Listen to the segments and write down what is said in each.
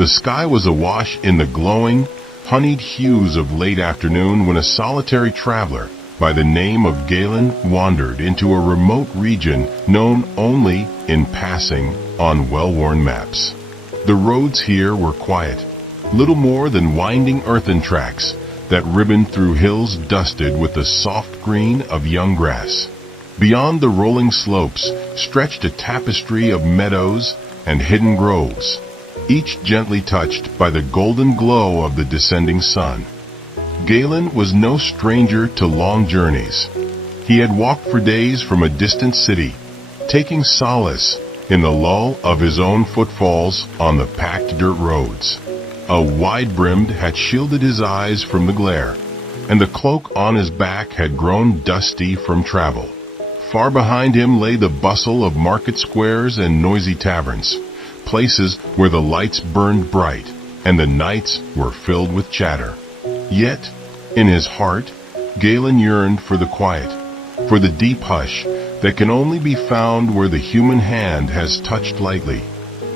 The sky was awash in the glowing, honeyed hues of late afternoon when a solitary traveler by the name of Galen wandered into a remote region known only in passing on well-worn maps. The roads here were quiet, little more than winding earthen tracks that ribboned through hills dusted with the soft green of young grass. Beyond the rolling slopes stretched a tapestry of meadows and hidden groves, each gently touched by the golden glow of the descending sun. Galen was no stranger to long journeys. He had walked for days from a distant city, taking solace in the lull of his own footfalls on the packed dirt roads. A wide-brimmed hat shielded his eyes from the glare, and the cloak on his back had grown dusty from travel. Far behind him lay the bustle of market squares and noisy taverns, places where the lights burned bright and the nights were filled with chatter. Yet, in his heart, Galen yearned for the quiet, for the deep hush that can only be found where the human hand has touched lightly,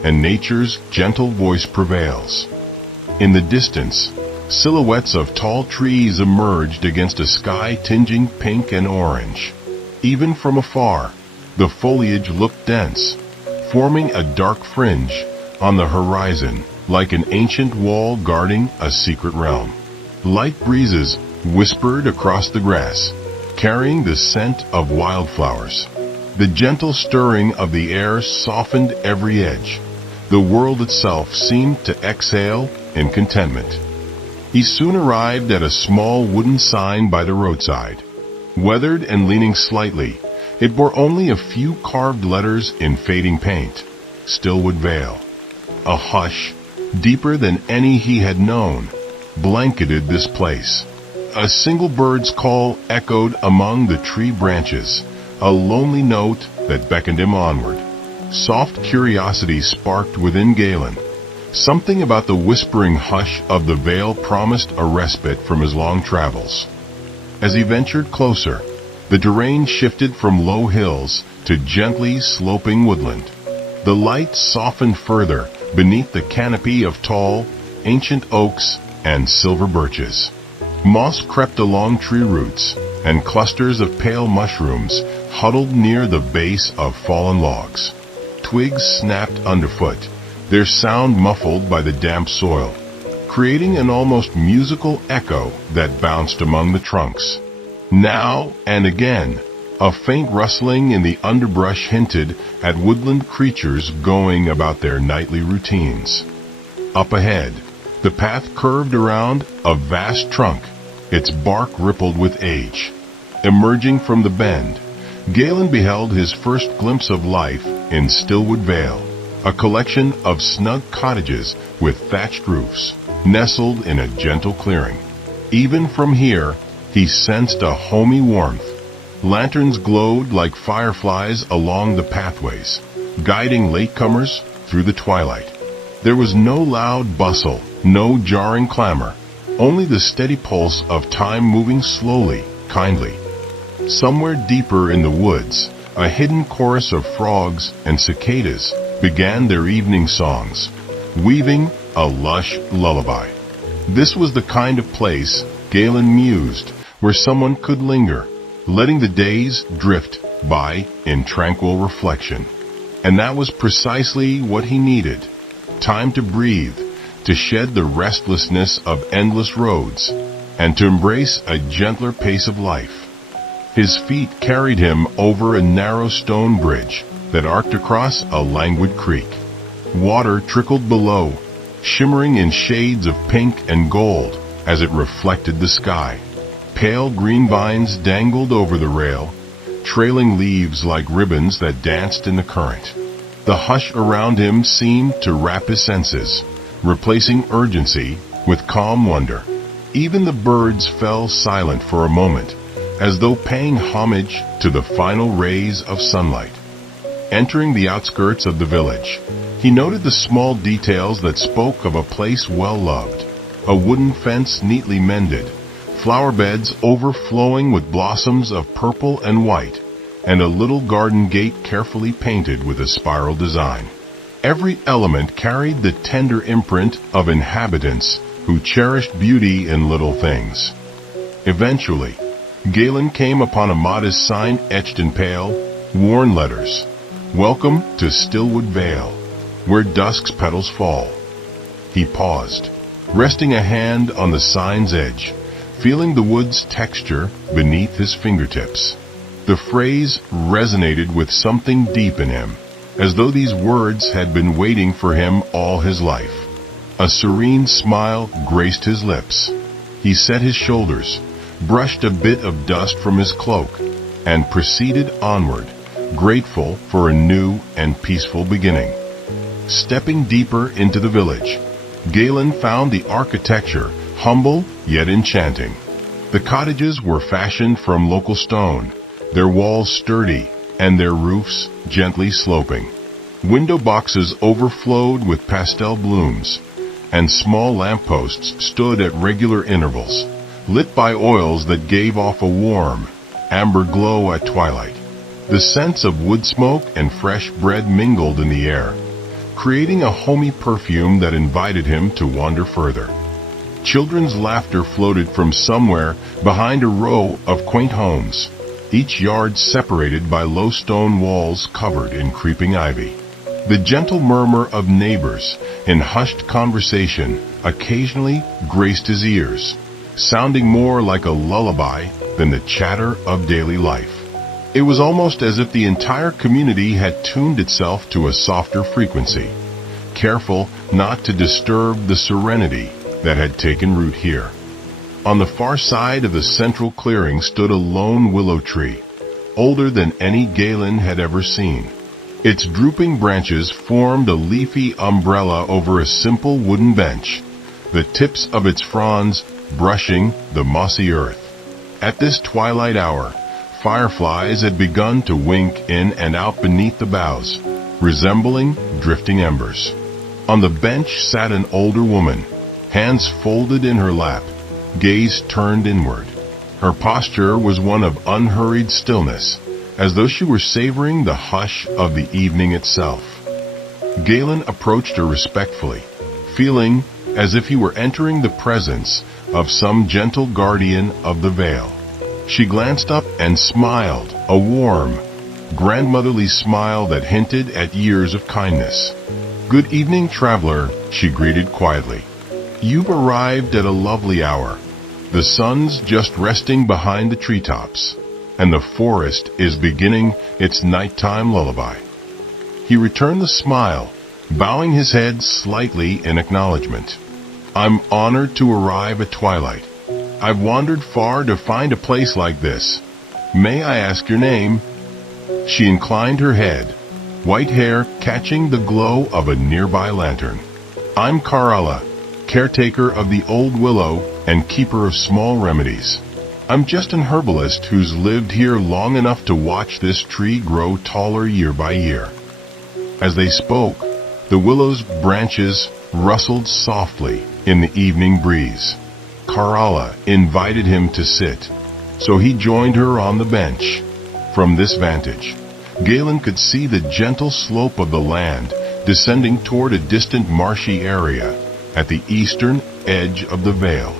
and nature's gentle voice prevails. In the distance, silhouettes of tall trees emerged against a sky tinging pink and orange. Even from afar, the foliage looked dense, forming a dark fringe on the horizon like an ancient wall guarding a secret realm. Light breezes whispered across the grass, carrying the scent of wildflowers. The gentle stirring of the air softened every edge. The world itself seemed to exhale in contentment. He soon arrived at a small wooden sign by the roadside. Weathered and leaning slightly, it bore only a few carved letters in fading paint. Stillwood Vale. A hush, deeper than any he had known, blanketed this place. A single bird's call echoed among the tree branches, a lonely note that beckoned him onward. Soft curiosity sparked within Galen. Something about the whispering hush of the vale promised a respite from his long travels. As he ventured closer, the terrain shifted from low hills to gently sloping woodland. The light softened further beneath the canopy of tall, ancient oaks and silver birches. Moss crept along tree roots, and clusters of pale mushrooms huddled near the base of fallen logs. Twigs snapped underfoot, their sound muffled by the damp soil, creating an almost musical echo that bounced among the trunks. Now and again, a faint rustling in the underbrush hinted at woodland creatures going about their nightly routines. Up ahead, the path curved around a vast trunk, its bark rippled with age. Emerging from the bend, Galen beheld his first glimpse of life in Stillwood Vale, a collection of snug cottages with thatched roofs, nestled in a gentle clearing. Even from here, he sensed a homey warmth. Lanterns glowed like fireflies along the pathways, guiding latecomers through the twilight. There was no loud bustle, no jarring clamor, only the steady pulse of time moving slowly, kindly. Somewhere deeper in the woods, a hidden chorus of frogs and cicadas began their evening songs, weaving a lush lullaby. This was the kind of place, Galen mused, where someone could linger, letting the days drift by in tranquil reflection. And that was precisely what he needed. Time to breathe, to shed the restlessness of endless roads, and to embrace a gentler pace of life. His feet carried him over a narrow stone bridge that arced across a languid creek. Water trickled below, shimmering in shades of pink and gold as it reflected the sky. Pale green vines dangled over the rail, trailing leaves like ribbons that danced in the current. The hush around him seemed to wrap his senses, replacing urgency with calm wonder. Even the birds fell silent for a moment, as though paying homage to the final rays of sunlight. Entering the outskirts of the village, he noted the small details that spoke of a place well loved. A wooden fence neatly mended, flower beds overflowing with blossoms of purple and white, and a little garden gate carefully painted with a spiral design. Every element carried the tender imprint of inhabitants who cherished beauty in little things. Eventually, Galen came upon a modest sign etched in pale, worn letters. "Welcome to Stillwood Vale, where dusk's petals fall." He paused, resting a hand on the sign's edge, feeling the wood's texture beneath his fingertips. The phrase resonated with something deep in him, as though these words had been waiting for him all his life. A serene smile graced his lips. He set his shoulders, brushed a bit of dust from his cloak, and proceeded onward, grateful for a new and peaceful beginning. Stepping deeper into the village, Galen found the architecture humble yet enchanting. The cottages were fashioned from local stone, their walls sturdy and their roofs gently sloping. Window boxes overflowed with pastel blooms, and small lampposts stood at regular intervals, lit by oils that gave off a warm, amber glow at twilight. The scents of wood smoke and fresh bread mingled in the air, creating a homey perfume that invited him to wander further. Children's laughter floated from somewhere behind a row of quaint homes, each yard separated by low stone walls covered in creeping ivy. The gentle murmur of neighbors in hushed conversation occasionally graced his ears, sounding more like a lullaby than the chatter of daily life. It was almost as if the entire community had tuned itself to a softer frequency, careful not to disturb the serenity that had taken root here. On the far side of the central clearing stood a lone willow tree, older than any Galen had ever seen. Its drooping branches formed a leafy umbrella over a simple wooden bench, the tips of its fronds brushing the mossy earth. At this twilight hour, fireflies had begun to wink in and out beneath the boughs, resembling drifting embers. On the bench sat an older woman, hands folded in her lap, gaze turned inward. Her posture was one of unhurried stillness, as though she were savoring the hush of the evening itself. Galen approached her respectfully, feeling as if he were entering the presence of some gentle guardian of the vale. She glanced up and smiled, a warm, grandmotherly smile that hinted at years of kindness. "Good evening, traveler," she greeted quietly. "You've arrived at a lovely hour. The sun's just resting behind the treetops, and the forest is beginning its nighttime lullaby." He returned the smile, bowing his head slightly in acknowledgement. "I'm honored to arrive at twilight. I've wandered far to find a place like this. May I ask your name?" She inclined her head, white hair catching the glow of a nearby lantern. "I'm Karala, caretaker of the old willow and keeper of small remedies. I'm just an herbalist who's lived here long enough to watch this tree grow taller year by year." As they spoke, the willow's branches rustled softly in the evening breeze. Karala invited him to sit, so he joined her on the bench. From this vantage, Galen could see the gentle slope of the land descending toward a distant marshy area at the eastern edge of the vale.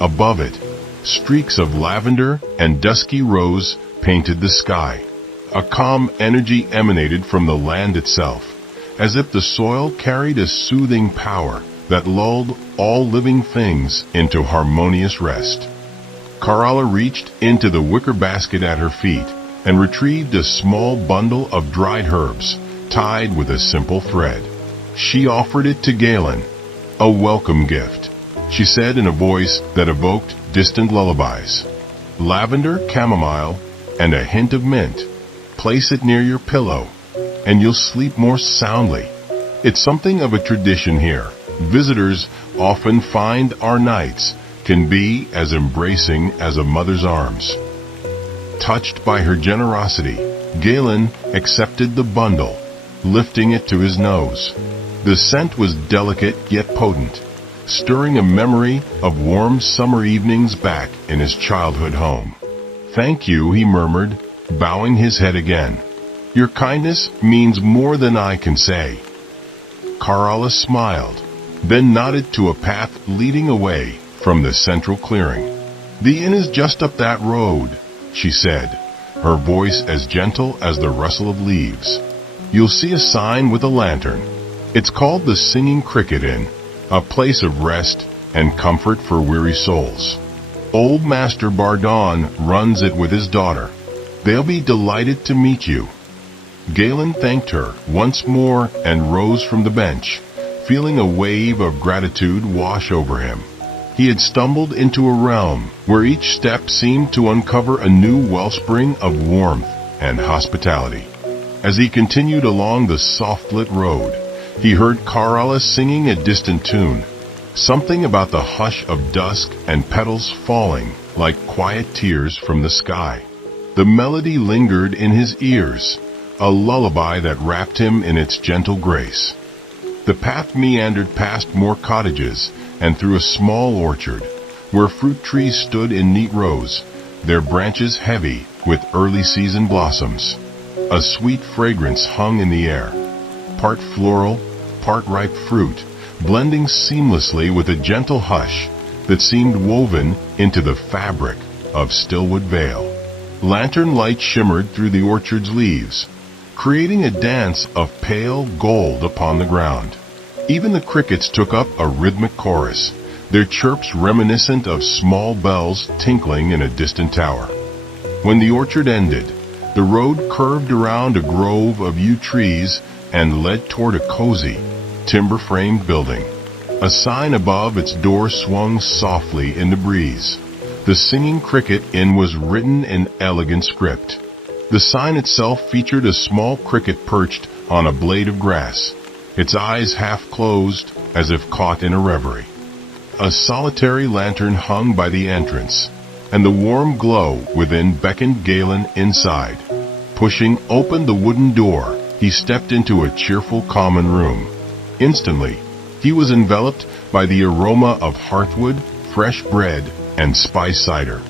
Above it, streaks of lavender and dusky rose painted the sky. A calm energy emanated from the land itself, as if the soil carried a soothing power that lulled all living things into harmonious rest. Karala reached into the wicker basket at her feet and retrieved a small bundle of dried herbs tied with a simple thread. She offered it to Galen. "A welcome gift," she said in a voice that evoked distant lullabies. "Lavender, chamomile, and a hint of mint. Place it near your pillow, and you'll sleep more soundly." It's something of a tradition here. Visitors often find our nights can be as embracing as a mother's arms. Touched by her generosity, Galen accepted the bundle, lifting it to his nose. The scent was delicate yet potent, stirring a memory of warm summer evenings back in his childhood home. "Thank you," he murmured, bowing his head again. "Your kindness means more than I can say." Carala smiled, then nodded to a path leading away from the central clearing. "The inn is just up that road," she said, her voice as gentle as the rustle of leaves. "You'll see a sign with a lantern. It's called the Singing Cricket Inn, a place of rest and comfort for weary souls. Old Master Bardon runs it with his daughter. They'll be delighted to meet you." Galen thanked her once more and rose from the bench, feeling a wave of gratitude wash over him. He had stumbled into a realm where each step seemed to uncover a new wellspring of warmth and hospitality. As he continued along the soft-lit road, he heard Carala singing a distant tune, something about the hush of dusk and petals falling like quiet tears from the sky. The melody lingered in his ears, a lullaby that wrapped him in its gentle grace. The path meandered past more cottages and through a small orchard, where fruit trees stood in neat rows, their branches heavy with early-season blossoms. A sweet fragrance hung in the air, part floral, part ripe fruit, blending seamlessly with a gentle hush that seemed woven into the fabric of Stillwood Vale. Lantern light shimmered through the orchard's leaves, creating a dance of pale gold upon the ground. Even the crickets took up a rhythmic chorus, their chirps reminiscent of small bells tinkling in a distant tower. When the orchard ended, the road curved around a grove of yew trees and led toward a cozy, timber-framed building. A sign above its door swung softly in the breeze. The Singing Cricket Inn was written in elegant script. The sign itself featured a small cricket perched on a blade of grass, its eyes half closed as if caught in a reverie. A solitary lantern hung by the entrance, and the warm glow within beckoned Galen inside. Pushing open the wooden door, he stepped into a cheerful common room. Instantly, he was enveloped by the aroma of hearthwood, fresh bread, and spice cider.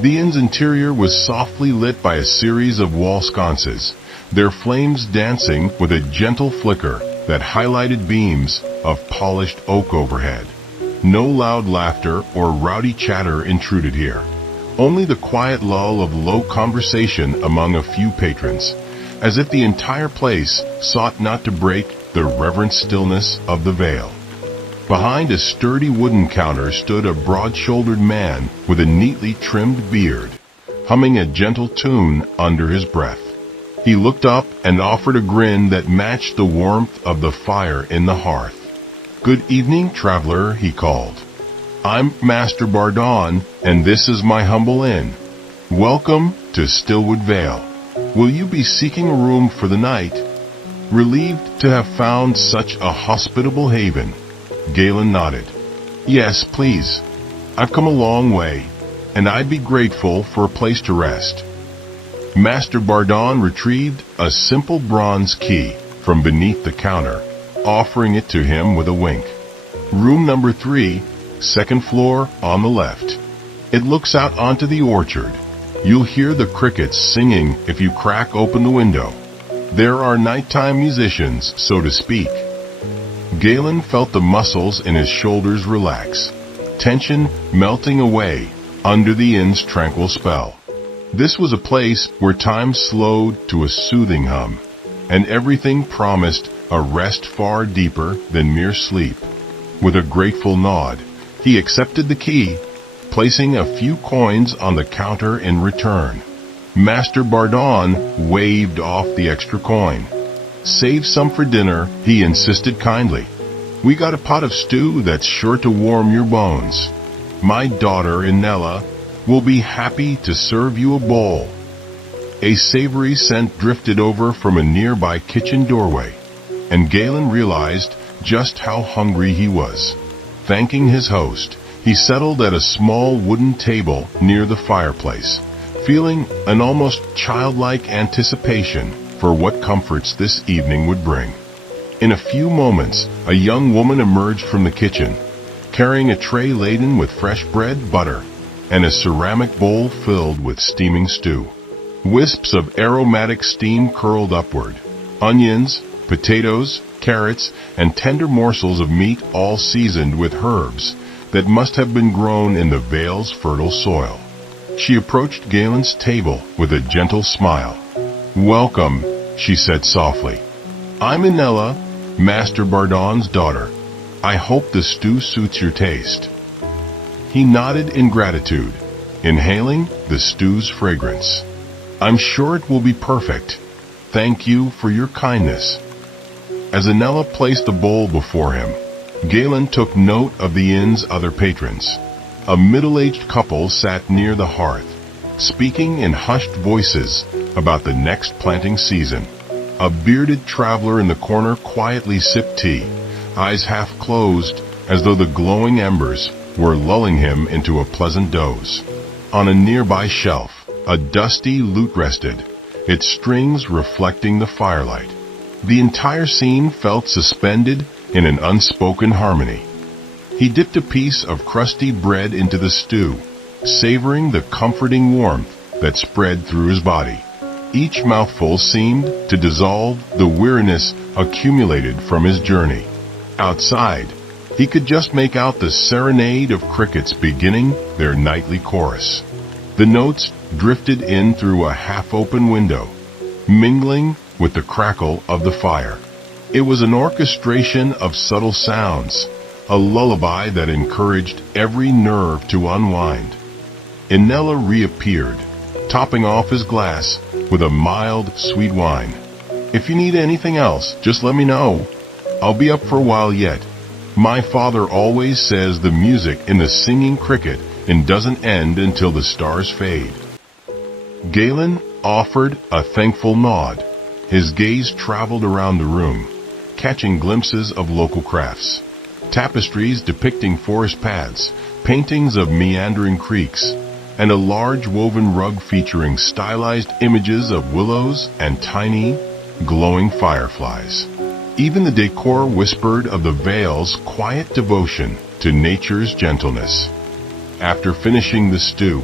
The inn's interior was softly lit by a series of wall sconces, their flames dancing with a gentle flicker that highlighted beams of polished oak overhead. No loud laughter or rowdy chatter intruded here, only the quiet lull of low conversation among a few patrons, as if the entire place sought not to break the reverent stillness of the vale. Behind a sturdy wooden counter stood a broad-shouldered man with a neatly trimmed beard, humming a gentle tune under his breath. He looked up and offered a grin that matched the warmth of the fire in the hearth. "Good evening, traveler," he called. "I'm Master Bardon, and this is my humble inn. Welcome to Stillwood Vale. Will you be seeking a room for the night?" Relieved to have found such a hospitable haven, Galen nodded. "Yes, please. I've come a long way, and I'd be grateful for a place to rest." Master Bardon retrieved a simple bronze key from beneath the counter, offering it to him with a wink. "Room number 3, second floor on the left. It looks out onto the orchard. You'll hear the crickets singing if you crack open the window. There are nighttime musicians, so to speak." Galen felt the muscles in his shoulders relax, tension melting away under the inn's tranquil spell. This was a place where time slowed to a soothing hum, and everything promised a rest far deeper than mere sleep. With a grateful nod, he accepted the key, placing a few coins on the counter in return. Master Bardon waved off the extra coin. "Save some for dinner," he insisted kindly. "We got a pot of stew that's sure to warm your bones. My daughter, Inella, will be happy to serve you a bowl." A savory scent drifted over from a nearby kitchen doorway, and Galen realized just how hungry he was. Thanking his host, he settled at a small wooden table near the fireplace, feeling an almost childlike anticipation for what comforts this evening would bring. In a few moments, a young woman emerged from the kitchen, carrying a tray laden with fresh bread, butter, and a ceramic bowl filled with steaming stew. Wisps of aromatic steam curled upward. Onions, potatoes, carrots, and tender morsels of meat, all seasoned with herbs that must have been grown in the vale's fertile soil. She approached Galen's table with a gentle smile. "Welcome," she said softly. "I'm Inella, Master Bardon's daughter. I hope the stew suits your taste." He nodded in gratitude, inhaling the stew's fragrance. "I'm sure it will be perfect. Thank you for your kindness." As Inella placed the bowl before him, Galen took note of the inn's other patrons. A middle-aged couple sat near the hearth, speaking in hushed voices about the next planting season. A bearded traveler in the corner quietly sipped tea, eyes half closed as though the glowing embers were lulling him into a pleasant doze. On a nearby shelf, a dusty lute rested, its strings reflecting the firelight. The entire scene felt suspended in an unspoken harmony. He dipped a piece of crusty bread into the stew, savoring the comforting warmth that spread through his body. Each mouthful seemed to dissolve the weariness accumulated from his journey. Outside, he could just make out the serenade of crickets beginning their nightly chorus. The notes drifted in through a half-open window, mingling with the crackle of the fire. It was an orchestration of subtle sounds, a lullaby that encouraged every nerve to unwind. Inella reappeared, topping off his glass with a mild, sweet wine. "If you need anything else, just let me know. I'll be up for a while yet. My father always says the music in the singing cricket doesn't end until the stars fade." Galen offered a thankful nod. His gaze traveled around the room, catching glimpses of local crafts. Tapestries depicting forest paths, paintings of meandering creeks, and a large woven rug featuring stylized images of willows and tiny, glowing fireflies. Even the decor whispered of the Vale's quiet devotion to nature's gentleness. After finishing the stew,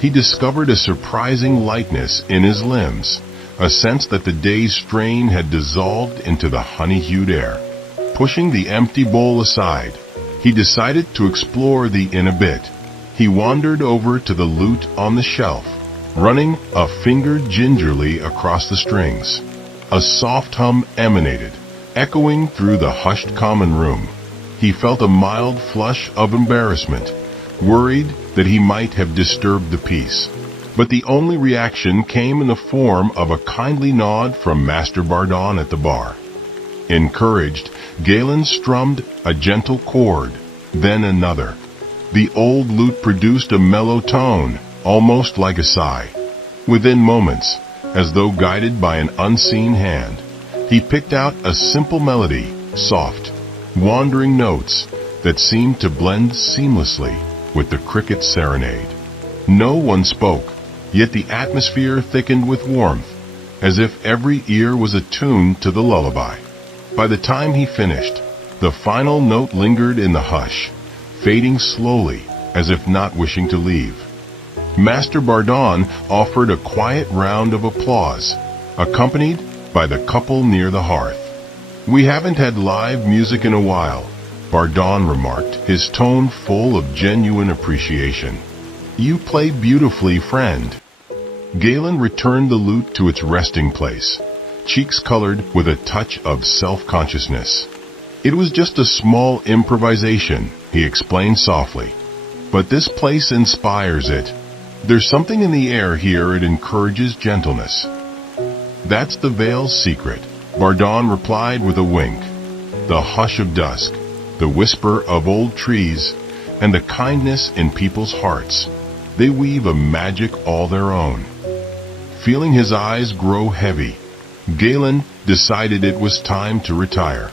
he discovered a surprising lightness in his limbs, a sense that the day's strain had dissolved into the honey-hued air. Pushing the empty bowl aside, he decided to explore the inn a bit. He wandered over to the lute on the shelf, running a finger gingerly across the strings. A soft hum emanated, echoing through the hushed common room. He felt a mild flush of embarrassment, worried that he might have disturbed the peace. But the only reaction came in the form of a kindly nod from Master Bardon at the bar. Encouraged, Galen strummed a gentle chord, then another. The old lute produced a mellow tone, almost like a sigh. Within moments, as though guided by an unseen hand, he picked out a simple melody, soft, wandering notes that seemed to blend seamlessly with the cricket serenade. No one spoke, yet the atmosphere thickened with warmth, as if every ear was attuned to the lullaby. By the time he finished, the final note lingered in the hush, fading slowly as if not wishing to leave. Master Bardon offered a quiet round of applause, accompanied by the couple near the hearth. "We haven't had live music in a while," Bardon remarked, his tone full of genuine appreciation. "You play beautifully, friend." Galen returned the lute to its resting place, cheeks colored with a touch of self-consciousness. "It was just a small improvisation," he explained softly. "But this place inspires it. There's something in the air here, it encourages gentleness." "That's the Vale's secret," Bardon replied with a wink. "The hush of dusk, the whisper of old trees, and the kindness in people's hearts. They weave a magic all their own." Feeling his eyes grow heavy, Galen decided it was time to retire.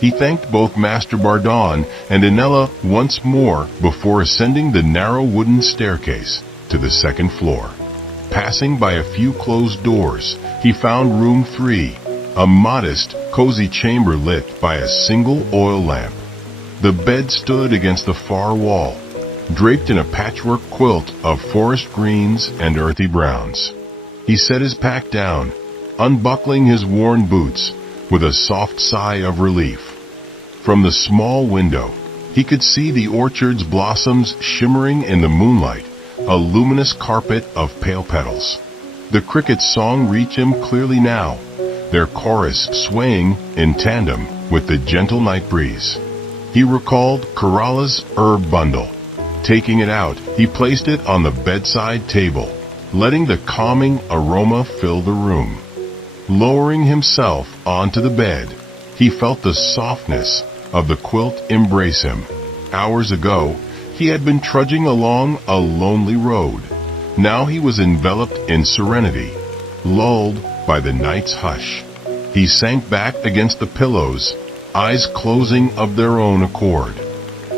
He thanked both Master Bardon and Inella once more before ascending the narrow wooden staircase to the second floor. Passing by a few closed doors, he found room 3, a modest, cozy chamber lit by a single oil lamp. The bed stood against the far wall, draped in a patchwork quilt of forest greens and earthy browns. He set his pack down, unbuckling his worn boots, with a soft sigh of relief. From the small window, he could see the orchard's blossoms shimmering in the moonlight, a luminous carpet of pale petals. The cricket's song reached him clearly now, their chorus swaying in tandem with the gentle night breeze. He recalled Kerala's herb bundle. Taking it out, he placed it on the bedside table, letting the calming aroma fill the room. Lowering himself onto the bed, he felt the softness of the quilt embrace him. Hours ago, he had been trudging along a lonely road. Now he was enveloped in serenity, lulled by the night's hush. He sank back against the pillows, eyes closing of their own accord.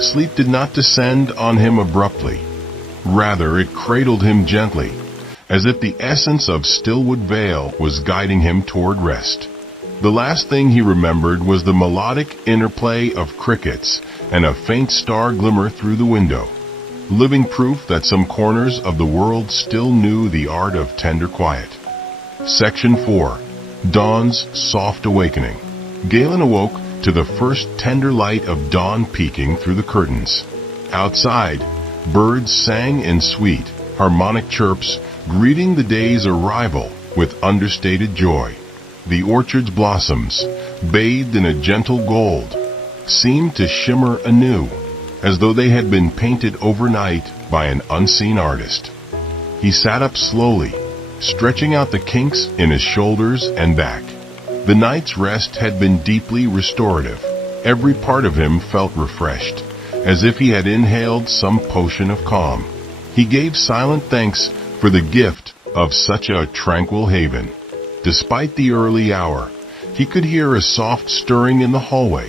Sleep did not descend on him abruptly. Rather, it cradled him gently, as if the essence of Stillwood Vale was guiding him toward rest. The last thing he remembered was the melodic interplay of crickets and a faint star glimmer through the window, living proof that some corners of the world still knew the art of tender quiet. Section 4. Dawn's Soft Awakening. Galen awoke to the first tender light of dawn peeking through the curtains. Outside, birds sang in sweet, harmonic chirps, greeting the day's arrival with understated joy. The orchard's blossoms, bathed in a gentle gold, seemed to shimmer anew, as though they had been painted overnight by an unseen artist. He sat up slowly, stretching out the kinks in his shoulders and back. The night's rest had been deeply restorative. Every part of him felt refreshed, as if he had inhaled some potion of calm. He gave silent thanks for the gift of such a tranquil haven. Despite the early hour, he could hear a soft stirring in the hallway,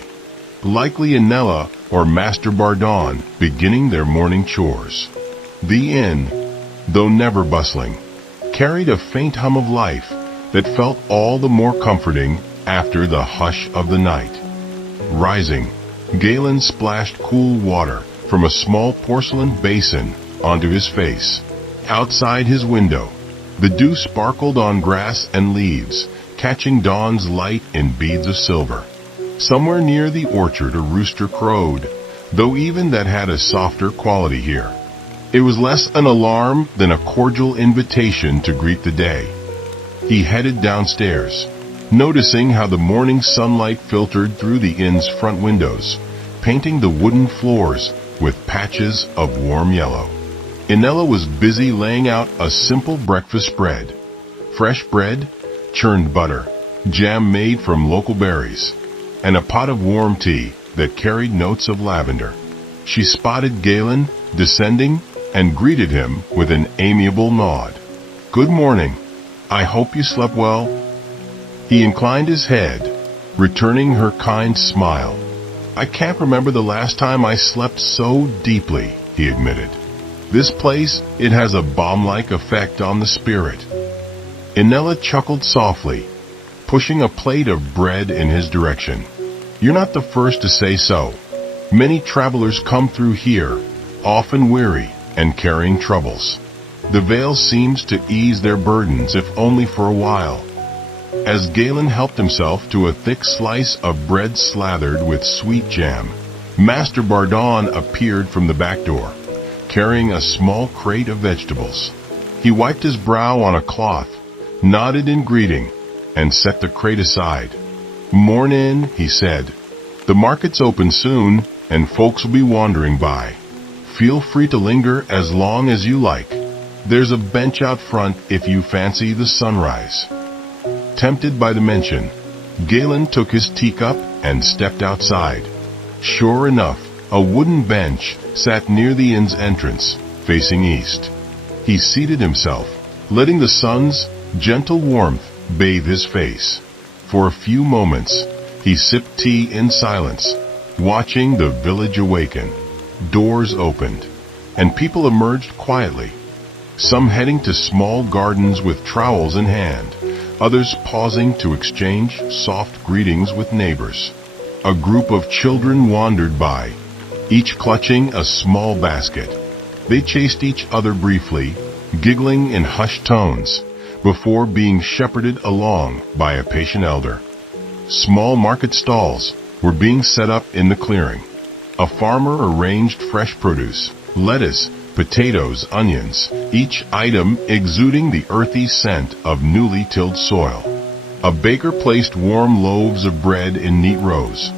likely Anella or Master Bardon beginning their morning chores. The inn, though never bustling, carried a faint hum of life that felt all the more comforting after the hush of the night. Rising, Galen splashed cool water from a small porcelain basin onto his face. Outside his window, the dew sparkled on grass and leaves, catching dawn's light in beads of silver. Somewhere near the orchard a rooster crowed, though even that had a softer quality here. It was less an alarm than a cordial invitation to greet the day. He headed downstairs, noticing how the morning sunlight filtered through the inn's front windows, painting the wooden floors with patches of warm yellow. Anella was busy laying out a simple breakfast spread. Fresh bread, churned butter, jam made from local berries, and a pot of warm tea that carried notes of lavender. She spotted Galen descending and greeted him with an amiable nod. "Good morning. I hope you slept well." He inclined his head, returning her kind smile. "I can't remember the last time I slept so deeply," he admitted. "This place, it has a balm-like effect on the spirit." Anella chuckled softly, pushing a plate of bread in his direction. "You're not the first to say so. Many travelers come through here, often weary and carrying troubles. The Vale seems to ease their burdens, if only for a while." As Galen helped himself to a thick slice of bread slathered with sweet jam, Master Bardon appeared from the back door, carrying a small crate of vegetables. He wiped his brow on a cloth, nodded in greeting, and set the crate aside. "Mornin'," he said. "The market's open soon, and folks will be wandering by. Feel free to linger as long as you like. There's a bench out front if you fancy the sunrise." Tempted by the mention, Galen took his teacup and stepped outside. Sure enough, a wooden bench sat near the inn's entrance, facing east. He seated himself, letting the sun's gentle warmth bathe his face. For a few moments, he sipped tea in silence, watching the village awaken. Doors opened, and people emerged quietly, some heading to small gardens with trowels in hand, others pausing to exchange soft greetings with neighbors. A group of children wandered by, each clutching a small basket. They chased each other briefly, giggling in hushed tones, before being shepherded along by a patient elder. Small market stalls were being set up in the clearing. A farmer arranged fresh produce, lettuce, potatoes, onions, each item exuding the earthy scent of newly tilled soil. A baker placed warm loaves of bread in neat rows,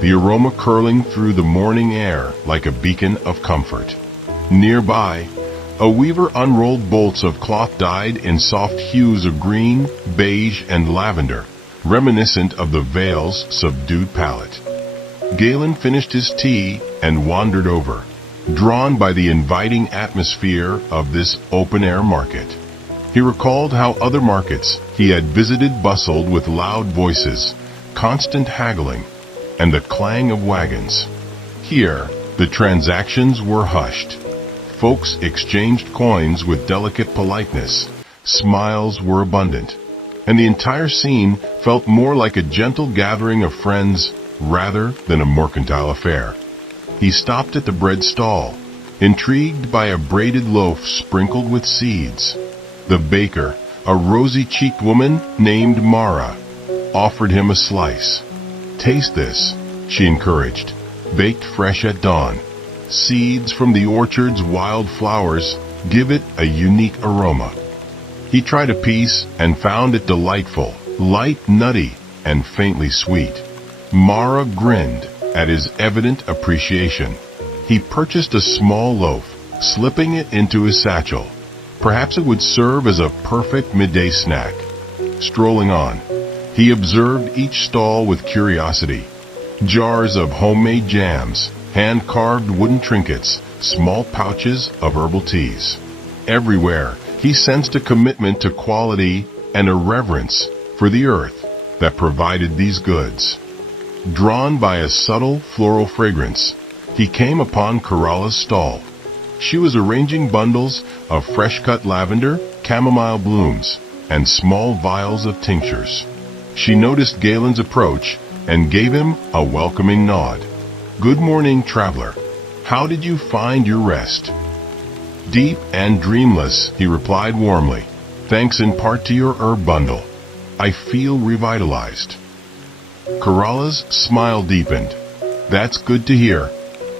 the aroma curling through the morning air like a beacon of comfort. Nearby, a weaver unrolled bolts of cloth dyed in soft hues of green, beige, and lavender, reminiscent of the Vale's subdued palette. Galen finished his tea and wandered over, drawn by the inviting atmosphere of this open-air market. He recalled how other markets he had visited bustled with loud voices, constant haggling, and the clang of wagons. Here, the transactions were hushed. Folks exchanged coins with delicate politeness, smiles were abundant, and the entire scene felt more like a gentle gathering of friends rather than a mercantile affair. He stopped at the bread stall, intrigued by a braided loaf sprinkled with seeds. The baker, a rosy-cheeked woman named Mara, offered him a slice. "Taste this," she encouraged, "baked fresh at dawn. Seeds from the orchard's wild flowers give it a unique aroma." He tried a piece and found it delightful, light, nutty, and faintly sweet. Mara grinned at his evident appreciation. He purchased a small loaf, slipping it into his satchel. Perhaps it would serve as a perfect midday snack. Strolling on, he observed each stall with curiosity. Jars of homemade jams, hand-carved wooden trinkets, small pouches of herbal teas. Everywhere, he sensed a commitment to quality and a reverence for the earth that provided these goods. Drawn by a subtle floral fragrance, he came upon Kerala's stall. She was arranging bundles of fresh-cut lavender, chamomile blooms, and small vials of tinctures. She noticed Galen's approach and gave him a welcoming nod. "Good morning, traveler. How did you find your rest?" "Deep and dreamless," he replied warmly. "Thanks in part to your herb bundle. I feel revitalized." Kerala's smile deepened. "That's good to hear.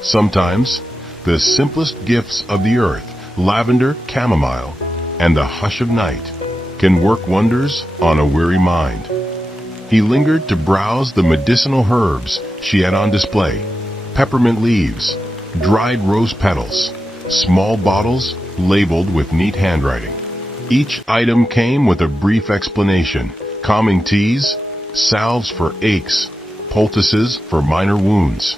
Sometimes, the simplest gifts of the earth, lavender, chamomile, and the hush of night, can work wonders on a weary mind." He lingered to browse the medicinal herbs she had on display. Peppermint leaves, dried rose petals, small bottles labeled with neat handwriting. Each item came with a brief explanation: calming teas, salves for aches, poultices for minor wounds.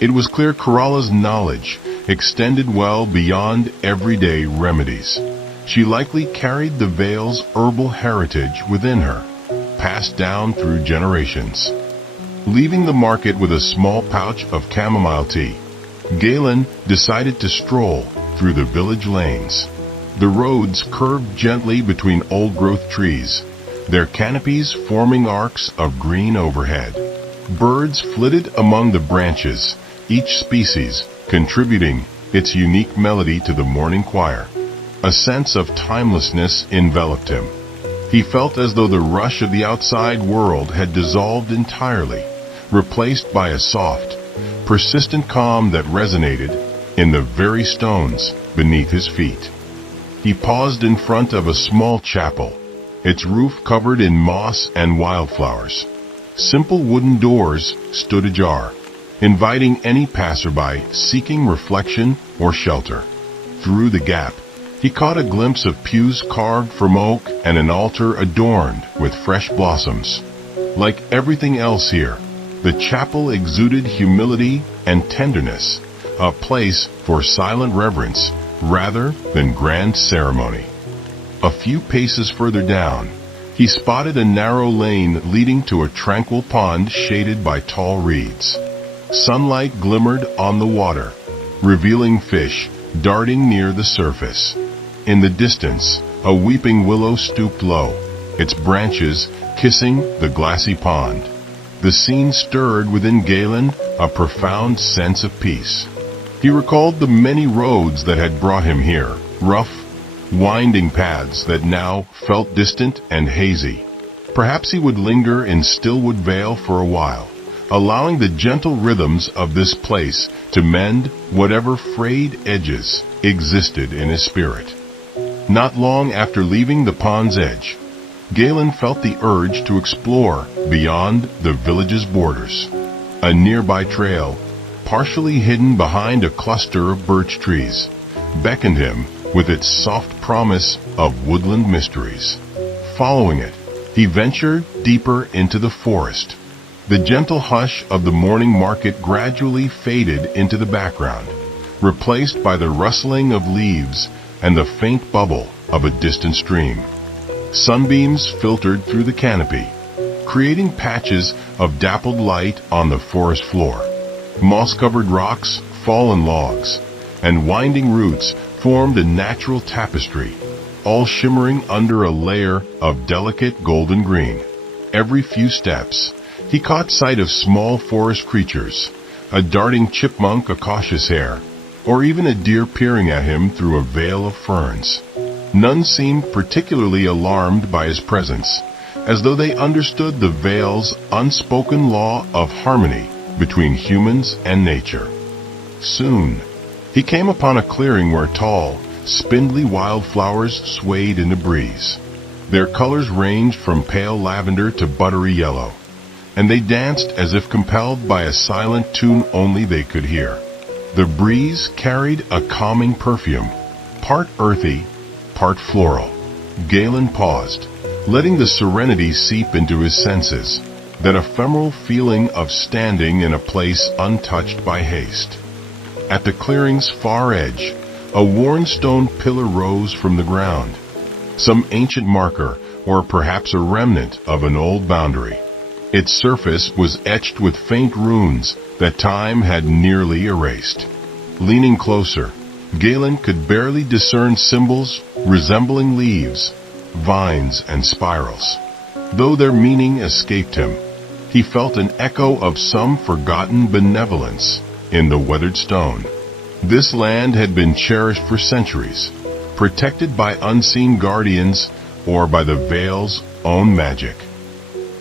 It was clear Kerala's knowledge extended well beyond everyday remedies. She likely carried the Vale's herbal heritage within her, passed down through generations. Leaving the market with a small pouch of chamomile tea, Galen decided to stroll through the village lanes. The roads curved gently between old-growth trees, their canopies forming arcs of green overhead. Birds flitted among the branches, each species contributing its unique melody to the morning choir. A sense of timelessness enveloped him. He felt as though the rush of the outside world had dissolved entirely, replaced by a soft, persistent calm that resonated in the very stones beneath his feet. He paused in front of a small chapel, its roof covered in moss and wildflowers. Simple wooden doors stood ajar, inviting any passerby seeking reflection or shelter. Through the gap, he caught a glimpse of pews carved from oak and an altar adorned with fresh blossoms. Like everything else here, the chapel exuded humility and tenderness, a place for silent reverence rather than grand ceremony. A few paces further down, he spotted a narrow lane leading to a tranquil pond shaded by tall reeds. Sunlight glimmered on the water, revealing fish darting near the surface. In the distance, a weeping willow stooped low, its branches kissing the glassy pond. The scene stirred within Galen a profound sense of peace. He recalled the many roads that had brought him here, rough, winding paths that now felt distant and hazy. Perhaps he would linger in Stillwood Vale for a while, allowing the gentle rhythms of this place to mend whatever frayed edges existed in his spirit. Not long after leaving the pond's edge, Galen felt the urge to explore beyond the village's borders. A nearby trail, partially hidden behind a cluster of birch trees, beckoned him with its soft promise of woodland mysteries. Following it, he ventured deeper into the forest. The gentle hush of the morning market gradually faded into the background, replaced by the rustling of leaves and the faint bubble of a distant stream. Sunbeams filtered through the canopy, creating patches of dappled light on the forest floor. Moss-covered rocks, fallen logs, and winding roots formed a natural tapestry, all shimmering under a layer of delicate golden green. Every few steps, he caught sight of small forest creatures, a darting chipmunk, a cautious hare, or even a deer peering at him through a veil of ferns. None seemed particularly alarmed by his presence, as though they understood the vale's unspoken law of harmony between humans and nature. Soon, he came upon a clearing where tall, spindly wildflowers swayed in the breeze. Their colors ranged from pale lavender to buttery yellow, and they danced as if compelled by a silent tune only they could hear. The breeze carried a calming perfume, part earthy, part floral. Galen paused, letting the serenity seep into his senses, that ephemeral feeling of standing in a place untouched by haste. At the clearing's far edge, a worn stone pillar rose from the ground, some ancient marker or perhaps a remnant of an old boundary. Its surface was etched with faint runes that time had nearly erased. Leaning closer, Galen could barely discern symbols resembling leaves, vines, and spirals. Though their meaning escaped him, he felt an echo of some forgotten benevolence in the weathered stone. This land had been cherished for centuries, protected by unseen guardians or by the vale's own magic.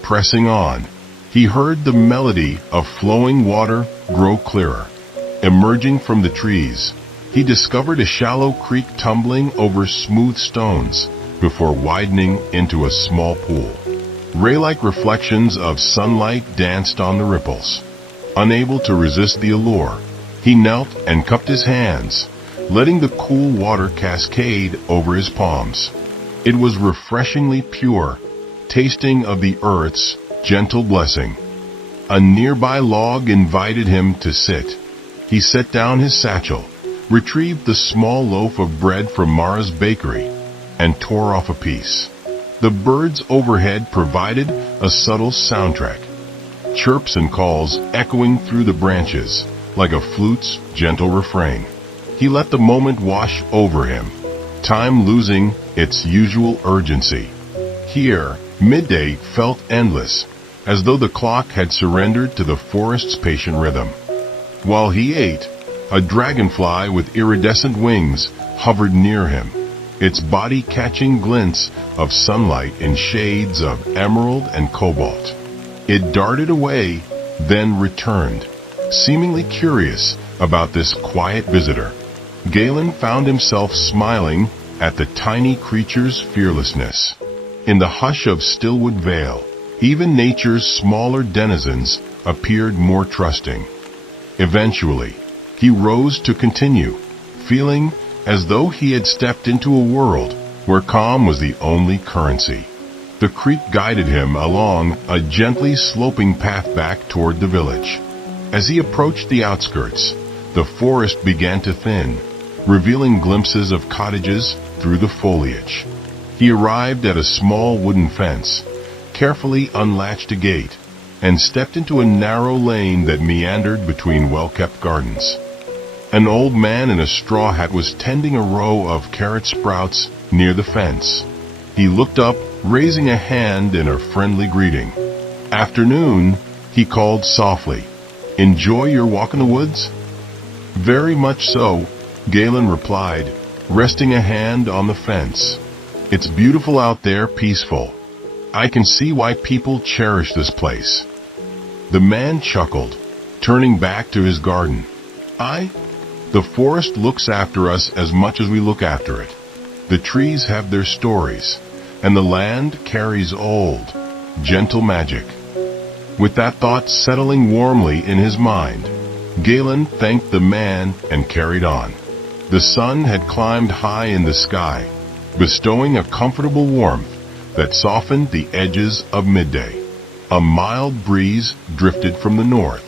Pressing on, he heard the melody of flowing water grow clearer. Emerging from the trees, he discovered a shallow creek tumbling over smooth stones before widening into a small pool. Ray-like reflections of sunlight danced on the ripples. Unable to resist the allure, he knelt and cupped his hands, letting the cool water cascade over his palms. It was refreshingly pure, tasting of the earth's gentle blessing. A nearby log invited him to sit. He set down his satchel, retrieved the small loaf of bread from Mara's bakery, and tore off a piece. The birds overhead provided a subtle soundtrack, chirps and calls echoing through the branches like a flute's gentle refrain. He let the moment wash over him, time losing its usual urgency. Here, midday felt endless, as though the clock had surrendered to the forest's patient rhythm. While he ate, a dragonfly with iridescent wings hovered near him, its body catching glints of sunlight in shades of emerald and cobalt. It darted away, then returned, seemingly curious about this quiet visitor. Galen found himself smiling at the tiny creature's fearlessness. In the hush of Stillwood Vale, even nature's smaller denizens appeared more trusting. Eventually, he rose to continue, feeling as though he had stepped into a world where calm was the only currency. The creek guided him along a gently sloping path back toward the village. As he approached the outskirts, the forest began to thin, revealing glimpses of cottages through the foliage. He arrived at a small wooden fence, carefully unlatched a gate, and stepped into a narrow lane that meandered between well-kept gardens. An old man in a straw hat was tending a row of carrot sprouts near the fence. He looked up, raising a hand in a friendly greeting. "Afternoon," he called softly. "Enjoy your walk in the woods?" "Very much so," Galen replied, resting a hand on the fence. "It's beautiful out there, peaceful." I can see why people cherish this place." The man chuckled, turning back to his garden. The forest looks after us as much as we look after it. The trees have their stories, and the land carries old, gentle magic." With that thought settling warmly in his mind, Galen thanked the man and carried on. The sun had climbed high in the sky, bestowing a comfortable warmth that softened the edges of midday. A mild breeze drifted from the north,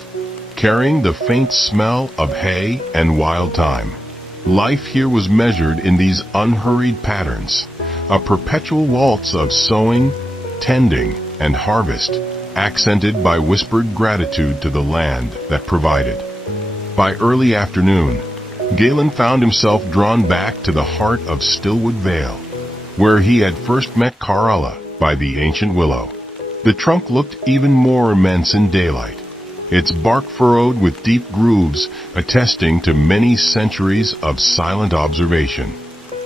carrying the faint smell of hay and wild thyme. Life here was measured in these unhurried patterns, a perpetual waltz of sowing, tending, and harvest, accented by whispered gratitude to the land that provided. By early afternoon, Galen found himself drawn back to the heart of Stillwood Vale, where he had first met Carala by the ancient willow. The trunk looked even more immense in daylight, its bark furrowed with deep grooves attesting to many centuries of silent observation.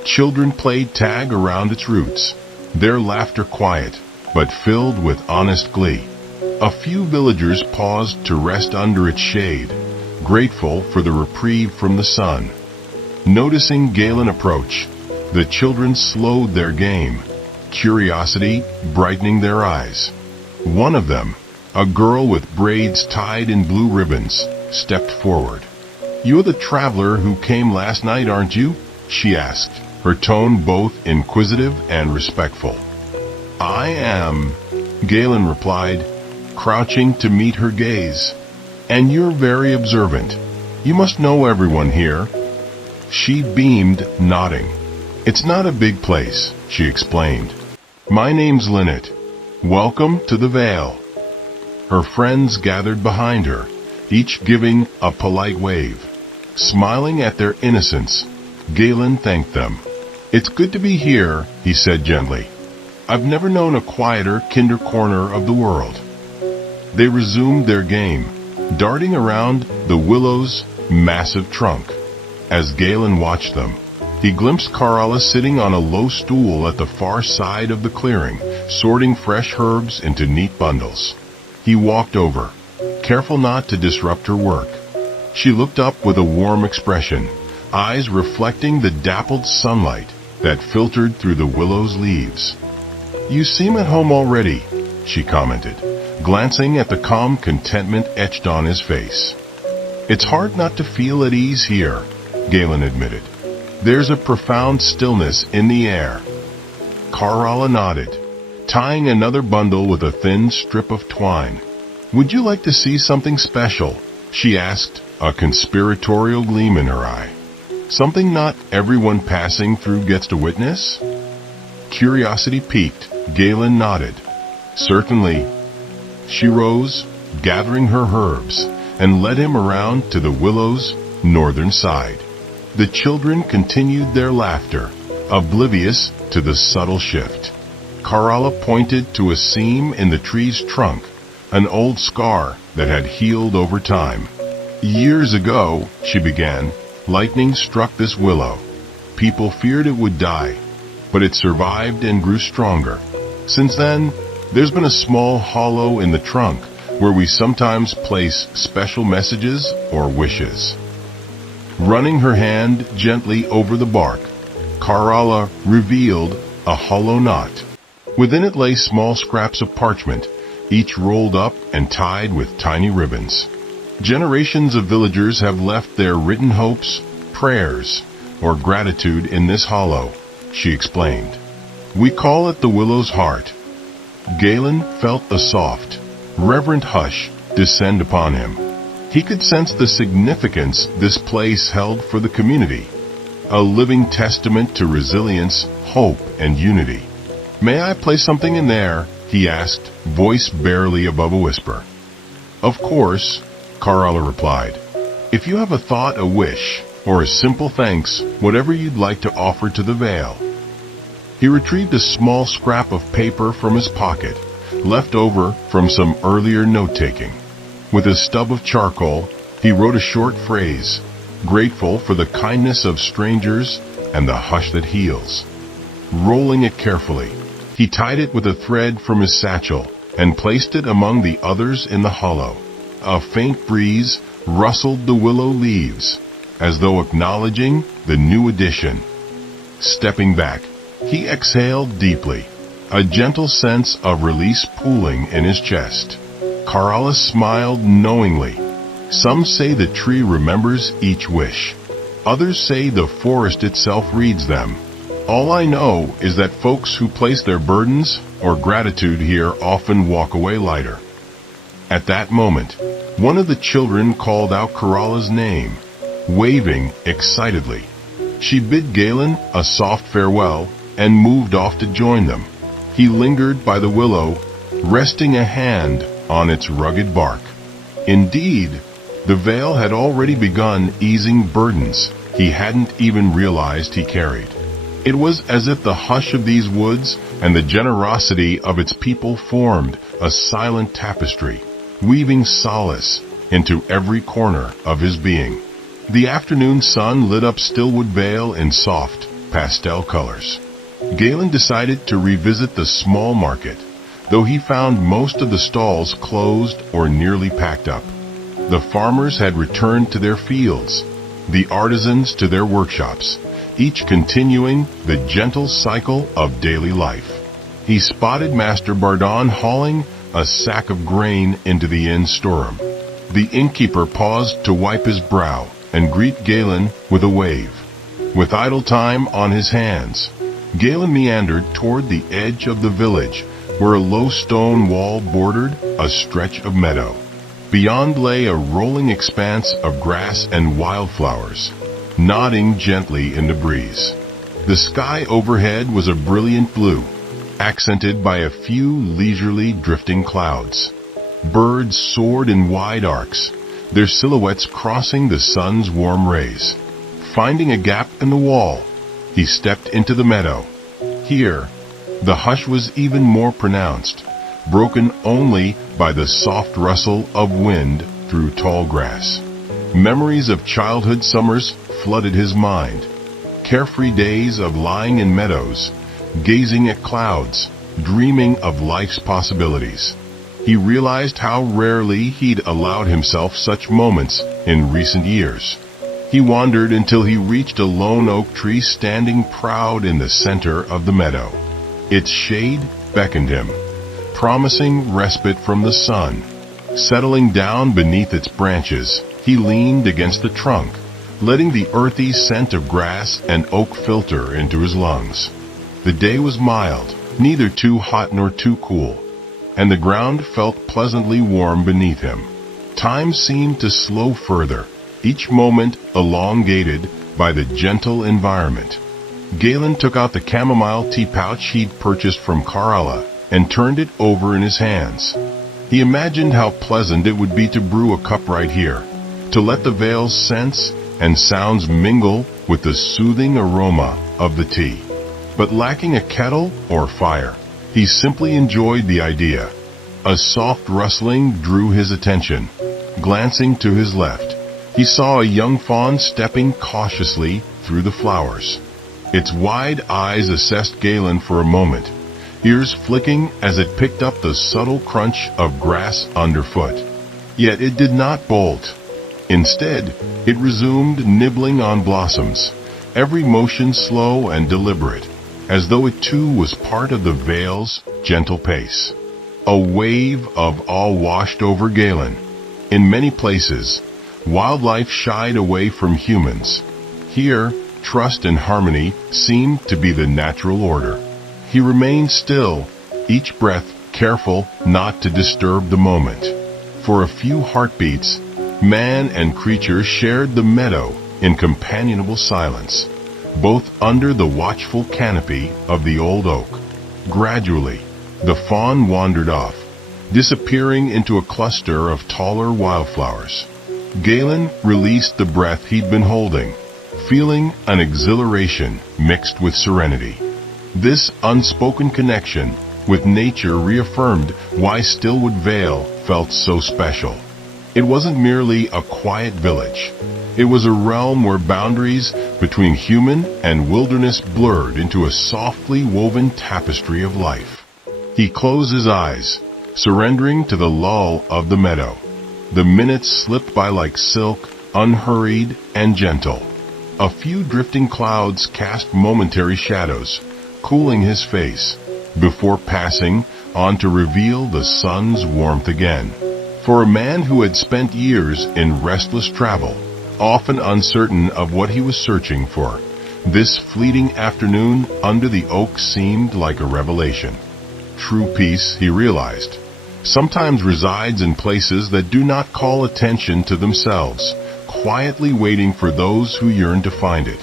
Children played tag around its roots, their laughter quiet, but filled with honest glee. A few villagers paused to rest under its shade, grateful for the reprieve from the sun. Noticing Galen approach, the children slowed their game, curiosity brightening their eyes. One of them, a girl with braids tied in blue ribbons, stepped forward. "You're the traveler who came last night, aren't you?" she asked, her tone both inquisitive and respectful. "I am," Galen replied, crouching to meet her gaze. "And you're very observant. You must know everyone here." She beamed, nodding. "It's not a big place," she explained. "My name's Lynette. Welcome to the Vale." Her friends gathered behind her, each giving a polite wave. Smiling at their innocence, Galen thanked them. "It's good to be here," he said gently. "I've never known a quieter, kinder corner of the world." They resumed their game, darting around the willow's massive trunk. As Galen watched them, he glimpsed Carala sitting on a low stool at the far side of the clearing, sorting fresh herbs into neat bundles. He walked over, careful not to disrupt her work. She looked up with a warm expression, eyes reflecting the dappled sunlight that filtered through the willow's leaves. "You seem at home already," she commented, glancing at the calm contentment etched on his face. "It's hard not to feel at ease here," Galen admitted. "There's a profound stillness in the air." Carala nodded, tying another bundle with a thin strip of twine. "Would you like to see something special?" she asked, a conspiratorial gleam in her eye. "Something not everyone passing through gets to witness?" Curiosity piqued, Galen nodded. "Certainly." She rose, gathering her herbs, and led him around to the willow's northern side. The children continued their laughter, oblivious to the subtle shift. Carala pointed to a seam in the tree's trunk, an old scar that had healed over time. "Years ago," she began, "lightning struck this willow. People feared it would die, but it survived and grew stronger. Since then, there's been a small hollow in the trunk where we sometimes place special messages or wishes." Running her hand gently over the bark, Carala revealed a hollow knot. Within it lay small scraps of parchment, each rolled up and tied with tiny ribbons. Generations of villagers have left their written hopes, prayers, or gratitude in this hollow, she explained. "We call it the willow's heart." Galen felt a soft, reverent hush descend upon him. He could sense the significance this place held for the community, a living testament to resilience, hope, and unity. "May I place something in there?" he asked, voice barely above a whisper. "Of course," Carala replied. "If you have a thought, a wish, or a simple thanks, whatever you'd like to offer to the Vale." He retrieved a small scrap of paper from his pocket, left over from some earlier note-taking. With a stub of charcoal, he wrote a short phrase, grateful for the kindness of strangers and the hush that heals. Rolling it carefully, He tied it with a thread from his satchel and placed it among the others in the hollow. A faint breeze rustled the willow leaves, as though acknowledging the new addition. Stepping back, he exhaled deeply, a gentle sense of release pooling in his chest. Karala smiled knowingly. Some say the tree remembers each wish. Others say the forest itself reads them. All I know is that folks who place their burdens or gratitude here often walk away lighter. At that moment, one of the children called out Karala's name, waving excitedly. She bid Galen a soft farewell and moved off to join them. He lingered by the willow, resting a hand on its rugged bark. Indeed, the veil had already begun easing burdens he hadn't even realized he carried. It was as if the hush of these woods and the generosity of its people formed a silent tapestry, weaving solace into every corner of his being. The afternoon sun lit up Stillwood Vale in soft, pastel colors. Galen decided to revisit the small market, though he found most of the stalls closed or nearly packed up. The farmers had returned to their fields, the artisans to their workshops, each continuing the gentle cycle of daily life. He spotted Master Bardon hauling a sack of grain into the inn storeroom. The innkeeper paused to wipe his brow and greet Galen with a wave. With idle time on his hands, Galen meandered toward the edge of the village, where a low stone wall bordered a stretch of meadow. Beyond lay a rolling expanse of grass and wildflowers, nodding gently in the breeze. The sky overhead was a brilliant blue, accented by a few leisurely drifting clouds. Birds soared in wide arcs, their silhouettes crossing the sun's warm rays. Finding a gap in the wall, he stepped into the meadow. Here, the hush was even more pronounced, broken only by the soft rustle of wind through tall grass. Memories of childhood summers flooded his mind. Carefree days of lying in meadows, gazing at clouds, dreaming of life's possibilities. He realized how rarely he'd allowed himself such moments in recent years. He wandered until he reached a lone oak tree standing proud in the center of the meadow. Its shade beckoned him, promising respite from the sun. Settling down beneath its branches, he leaned against the trunk, letting the earthy scent of grass and oak filter into his lungs. The day was mild, neither too hot nor too cool, and the ground felt pleasantly warm beneath him. Time seemed to slow further, each moment elongated by the gentle environment. Galen took out the chamomile tea pouch he'd purchased from Karala and turned it over in his hands. He imagined how pleasant it would be to brew a cup right here, to let the vale's scents and sounds mingle with the soothing aroma of the tea. But lacking a kettle or fire, he simply enjoyed the idea. A soft rustling drew his attention. Glancing to his left, he saw a young fawn stepping cautiously through the flowers. Its wide eyes assessed Galen for a moment, ears flicking as it picked up the subtle crunch of grass underfoot. Yet it did not bolt. Instead, it resumed nibbling on blossoms, every motion slow and deliberate, as though it too was part of the vale's gentle pace. A wave of awe washed over Galen. In many places, wildlife shied away from humans. Here, trust and harmony seemed to be the natural order. He remained still, each breath careful not to disturb the moment. For a few heartbeats, man and creature shared the meadow in companionable silence, both under the watchful canopy of the old oak. Gradually, the fawn wandered off, disappearing into a cluster of taller wildflowers. Galen released the breath he'd been holding, feeling an exhilaration mixed with serenity. This unspoken connection with nature reaffirmed why Stillwood Vale felt so special. It wasn't merely a quiet village. It was a realm where boundaries between human and wilderness blurred into a softly woven tapestry of life. He closed his eyes, surrendering to the lull of the meadow. The minutes slipped by like silk, unhurried and gentle. A few drifting clouds cast momentary shadows, cooling his face, before passing on to reveal the sun's warmth again. For a man who had spent years in restless travel, often uncertain of what he was searching for, this fleeting afternoon under the oak seemed like a revelation. True peace, he realized, sometimes resides in places that do not call attention to themselves, quietly waiting for those who yearn to find it.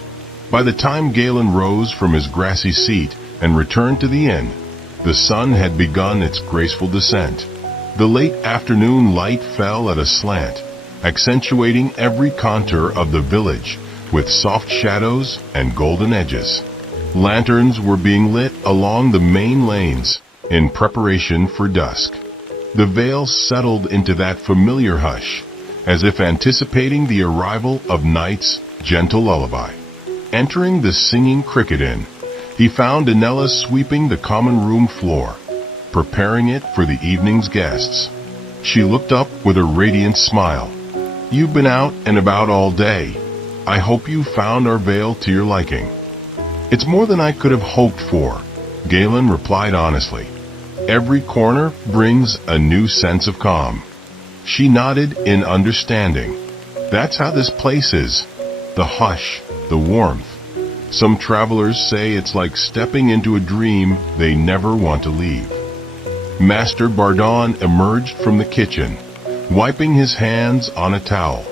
By the time Galen rose from his grassy seat and returned to the inn, the sun had begun its graceful descent. The late afternoon light fell at a slant, accentuating every contour of the village with soft shadows and golden edges. Lanterns were being lit along the main lanes in preparation for dusk. The vale settled into that familiar hush, as if anticipating the arrival of night's gentle lullaby. Entering the singing cricket inn, he found Anella sweeping the common room floor, preparing it for the evening's guests. She looked up with a radiant smile. "You've been out and about all day. I hope you found our vale to your liking." "It's more than I could have hoped for," Galen replied honestly. "Every corner brings a new sense of calm." She nodded in understanding. "That's how this place is. The hush, the warmth. Some travelers say it's like stepping into a dream they never want to leave." Master Bardon emerged from the kitchen, wiping his hands on a towel.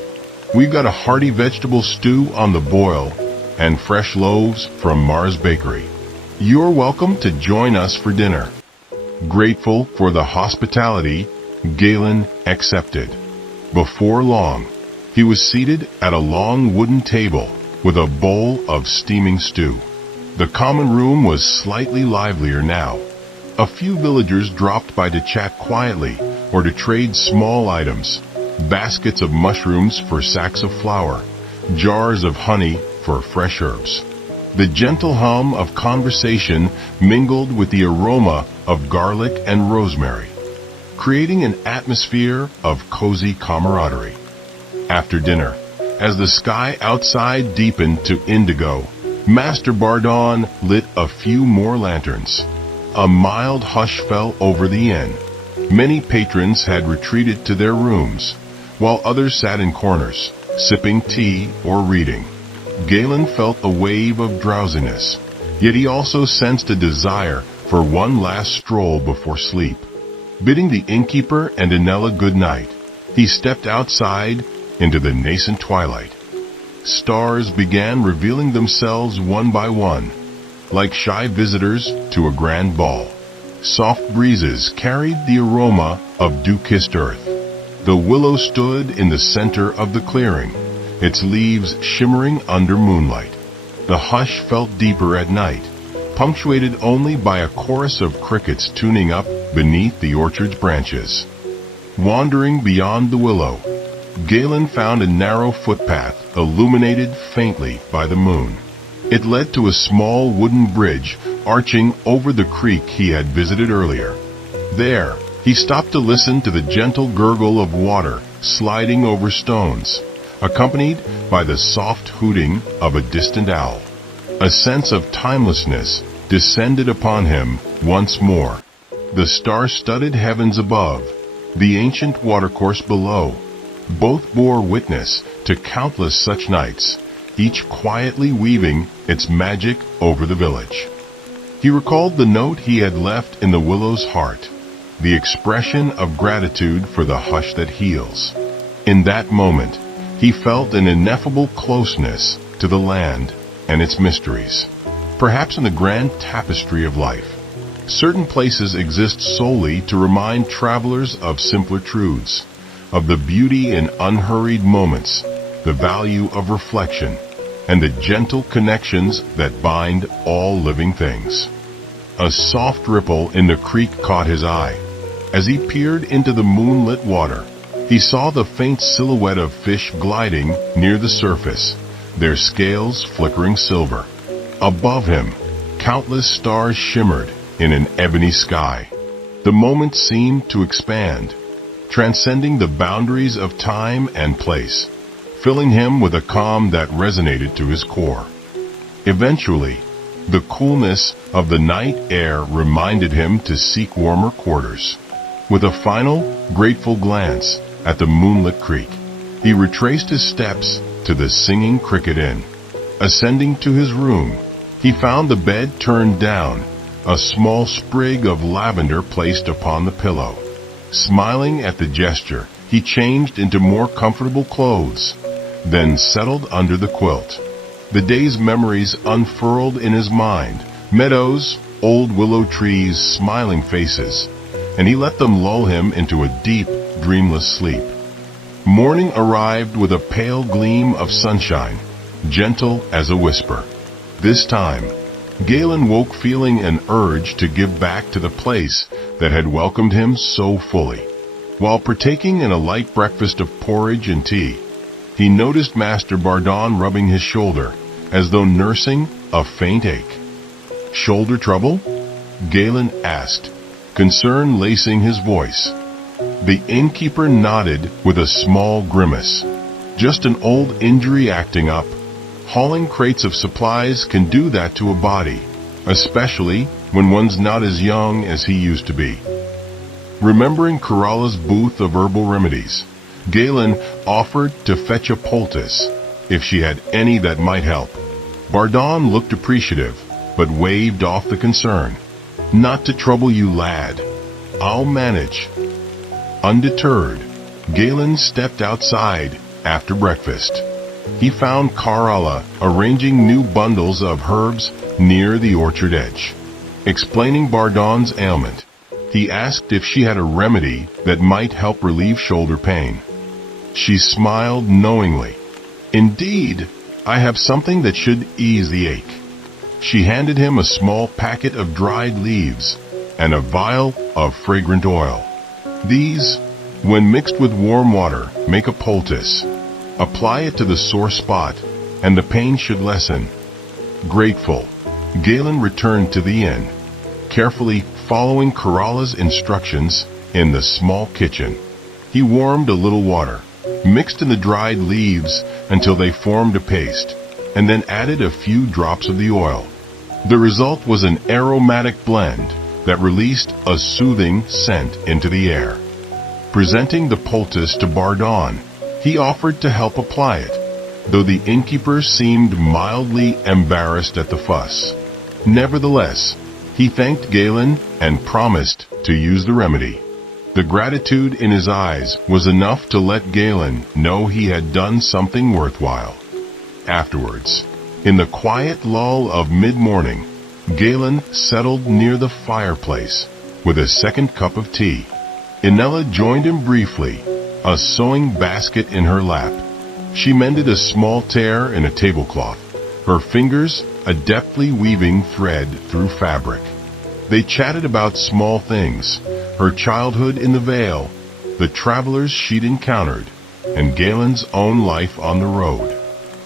"We've got a hearty vegetable stew on the boil and fresh loaves from Mars Bakery. You're welcome to join us for dinner." Grateful for the hospitality, Galen accepted. Before long, he was seated at a long wooden table with a bowl of steaming stew. The common room was slightly livelier now. A few villagers dropped by to chat quietly or to trade small items, baskets of mushrooms for sacks of flour, jars of honey for fresh herbs. The gentle hum of conversation mingled with the aroma of garlic and rosemary, creating an atmosphere of cozy camaraderie. After dinner, as the sky outside deepened to indigo, Master Bardon lit a few more lanterns. A mild hush fell over the inn. Many patrons had retreated to their rooms, while others sat in corners, sipping tea or reading. Galen felt a wave of drowsiness, yet he also sensed a desire for one last stroll before sleep. Bidding the innkeeper and Anella good night, he stepped outside into the nascent twilight. Stars began revealing themselves one by one, like shy visitors to a grand ball. Soft breezes carried the aroma of dew-kissed earth. The willow stood in the center of the clearing, its leaves shimmering under moonlight. The hush felt deeper at night, punctuated only by a chorus of crickets tuning up beneath the orchard's branches. Wandering beyond the willow, Galen found a narrow footpath illuminated faintly by the moon. It led to a small wooden bridge arching over the creek he had visited earlier. There, he stopped to listen to the gentle gurgle of water sliding over stones, accompanied by the soft hooting of a distant owl. A sense of timelessness descended upon him once more. The star-studded heavens above, the ancient watercourse below, both bore witness to countless such nights, each quietly weaving its magic over the village. He recalled the note he had left in the willow's heart, the expression of gratitude for the hush that heals. In that moment, he felt an ineffable closeness to the land and its mysteries. Perhaps in the grand tapestry of life, certain places exist solely to remind travelers of simpler truths, of the beauty in unhurried moments, the value of reflection, and the gentle connections that bind all living things. A soft ripple in the creek caught his eye. As he peered into the moonlit water, he saw the faint silhouette of fish gliding near the surface, their scales flickering silver. Above him, countless stars shimmered in an ebony sky. The moment seemed to expand, transcending the boundaries of time and place, filling him with a calm that resonated to his core. Eventually, the coolness of the night air reminded him to seek warmer quarters. With a final, grateful glance at the moonlit creek, he retraced his steps to the Singing Cricket Inn. Ascending to his room, he found the bed turned down, a small sprig of lavender placed upon the pillow. Smiling at the gesture, he changed into more comfortable clothes, then settled under the quilt. The day's memories unfurled in his mind, meadows, old willow trees, smiling faces, and he let them lull him into a deep, dreamless sleep. Morning arrived with a pale gleam of sunshine, gentle as a whisper. This time, Galen woke feeling an urge to give back to the place that had welcomed him so fully. While partaking in a light breakfast of porridge and tea, he noticed Master Bardon rubbing his shoulder, as though nursing a faint ache. "Shoulder trouble?" Galen asked, concern lacing his voice. The innkeeper nodded with a small grimace. "Just an old injury acting up. Hauling crates of supplies can do that to a body, especially when one's not as young as he used to be." Remembering Corolla's booth of herbal remedies, Galen offered to fetch a poultice, if she had any that might help. Bardon looked appreciative, but waved off the concern. "Not to trouble you, lad. I'll manage." Undeterred, Galen stepped outside after breakfast. He found Corolla arranging new bundles of herbs near the orchard edge. Explaining Bardon's ailment, he asked if she had a remedy that might help relieve shoulder pain. She smiled knowingly. "Indeed, I have something that should ease the ache." She handed him a small packet of dried leaves and a vial of fragrant oil. "These, when mixed with warm water, make a poultice. Apply it to the sore spot, and the pain should lessen." Grateful, Galen returned to the inn, carefully following Corolla's instructions in the small kitchen. He warmed a little water, mixed in the dried leaves until they formed a paste, and then added a few drops of the oil. The result was an aromatic blend that released a soothing scent into the air. Presenting the poultice to Bardon, he offered to help apply it, though the innkeeper seemed mildly embarrassed at the fuss. Nevertheless, he thanked Galen and promised to use the remedy. The gratitude in his eyes was enough to let Galen know he had done something worthwhile. Afterwards, in the quiet lull of mid-morning, Galen settled near the fireplace with a second cup of tea. Inella joined him briefly, a sewing basket in her lap. She mended a small tear in a tablecloth, her fingers adeptly weaving thread through fabric. They chatted about small things, her childhood in the Vale, the travelers she'd encountered, and Galen's own life on the road.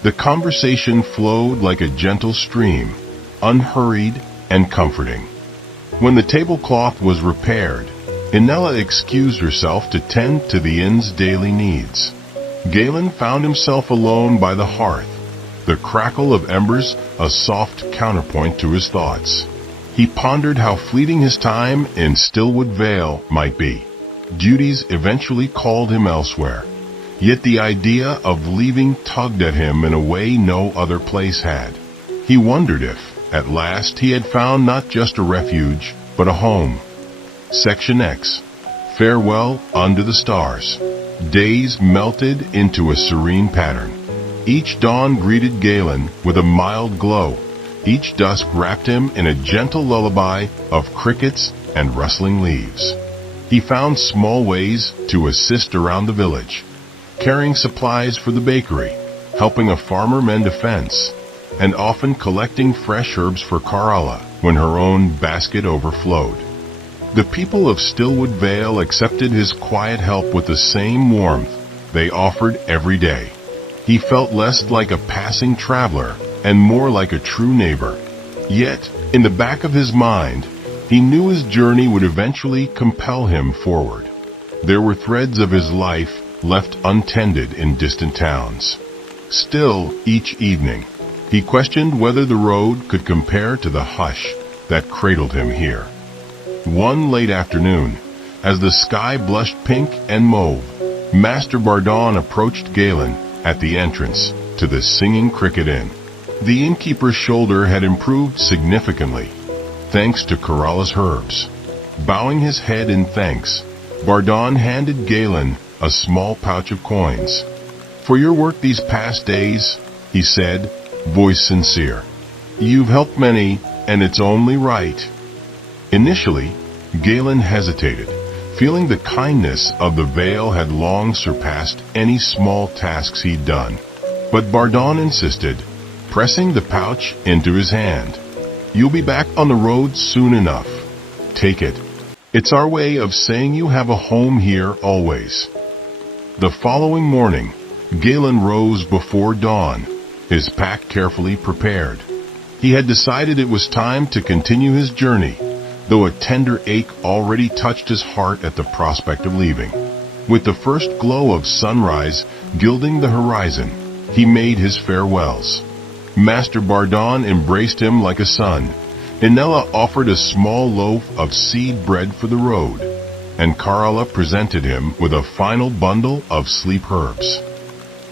The conversation flowed like a gentle stream, unhurried and comforting. When the tablecloth was repaired, Inella excused herself to tend to the inn's daily needs. Galen found himself alone by the hearth, the crackle of embers a soft counterpoint to his thoughts. He pondered how fleeting his time in Stillwood Vale might be. Duties eventually called him elsewhere, yet the idea of leaving tugged at him in a way no other place had. He wondered if, at last, he had found not just a refuge, but a home. Section X. Farewell under the stars. Days melted into a serene pattern. Each dawn greeted Galen with a mild glow. Each dusk wrapped him in a gentle lullaby of crickets and rustling leaves. He found small ways to assist around the village, carrying supplies for the bakery, helping a farmer mend a fence, and often collecting fresh herbs for Corolla when her own basket overflowed. The people of Stillwood Vale accepted his quiet help with the same warmth they offered every day. He felt less like a passing traveler and more like a true neighbor. Yet, in the back of his mind, he knew his journey would eventually compel him forward. There were threads of his life left untended in distant towns. Still, each evening, he questioned whether the road could compare to the hush that cradled him here. One late afternoon, as the sky blushed pink and mauve, Master Bardon approached Galen at the entrance to the Singing Cricket Inn. The innkeeper's shoulder had improved significantly, thanks to Corrales herbs. Bowing his head in thanks, Bardon handed Galen a small pouch of coins. "For your work these past days," he said, voice sincere. "You've helped many, and it's only right." Initially, Galen hesitated, feeling the kindness of the Vale had long surpassed any small tasks he'd done. But Bardon insisted, pressing the pouch into his hand. "You'll be back on the road soon enough. Take it. It's our way of saying you have a home here always." The following morning, Galen rose before dawn, his pack carefully prepared. He had decided it was time to continue his journey, though a tender ache already touched his heart at the prospect of leaving. With the first glow of sunrise gilding the horizon, he made his farewells. Master Bardon embraced him like a son. Inella offered a small loaf of seed bread for the road, and Carla presented him with a final bundle of sleep herbs.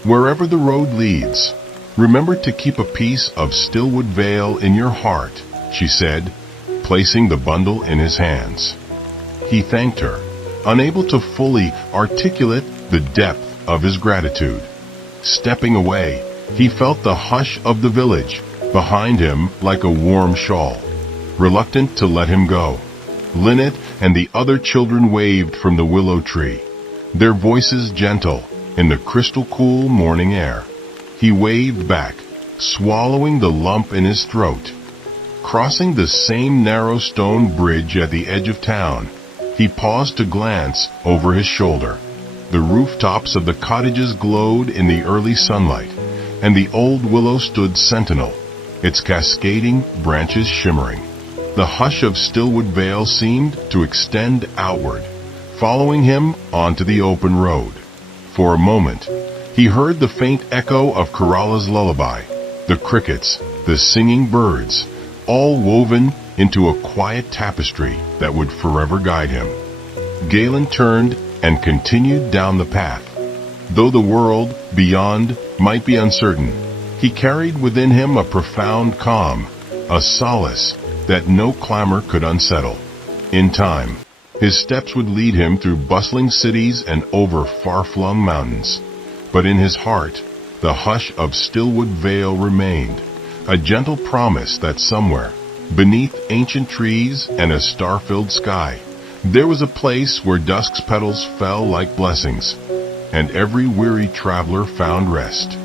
"Wherever the road leads, remember to keep a piece of Stillwood Vale in your heart," she said, placing the bundle in his hands. He thanked her, unable to fully articulate the depth of his gratitude. Stepping away, he felt the hush of the village behind him like a warm shawl. Reluctant to let him go, Linnet and the other children waved from the willow tree, their voices gentle in the crystal cool morning air. He waved back, swallowing the lump in his throat. Crossing the same narrow stone bridge at the edge of town, he paused to glance over his shoulder. The rooftops of the cottages glowed in the early sunlight, and the old willow stood sentinel, its cascading branches shimmering. The hush of Stillwood Vale seemed to extend outward, following him onto the open road. For a moment, he heard the faint echo of Corrala's lullaby, the crickets, the singing birds, all woven into a quiet tapestry that would forever guide him. Galen turned and continued down the path. Though the world beyond might be uncertain, he carried within him a profound calm, a solace that no clamor could unsettle. In time, his steps would lead him through bustling cities and over far-flung mountains. But in his heart, the hush of Stillwood Vale remained, a gentle promise that somewhere, beneath ancient trees and a star-filled sky, there was a place where dusk's petals fell like blessings, and every weary traveler found rest.